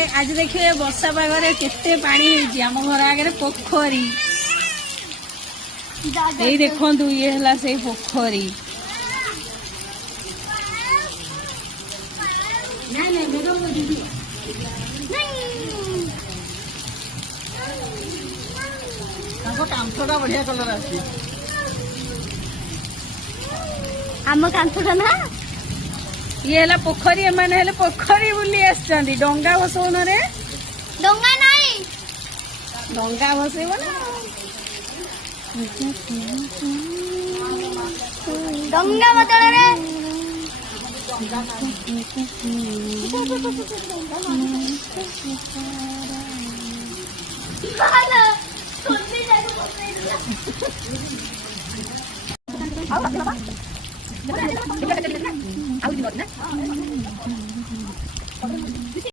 आज देखिए वर्षा पागरे केते पानी होइछि हम घर आगे पोखरी यही देखो ये है से पोखरी कांथटा बढ़िया कलर आसी आम कांथटा ना ये है पोखरी एमाने हेले पोखरी बुली आछंती डंगा भसौन रे डंगा नहीं डंगा भसेब ना डंगा बदल रे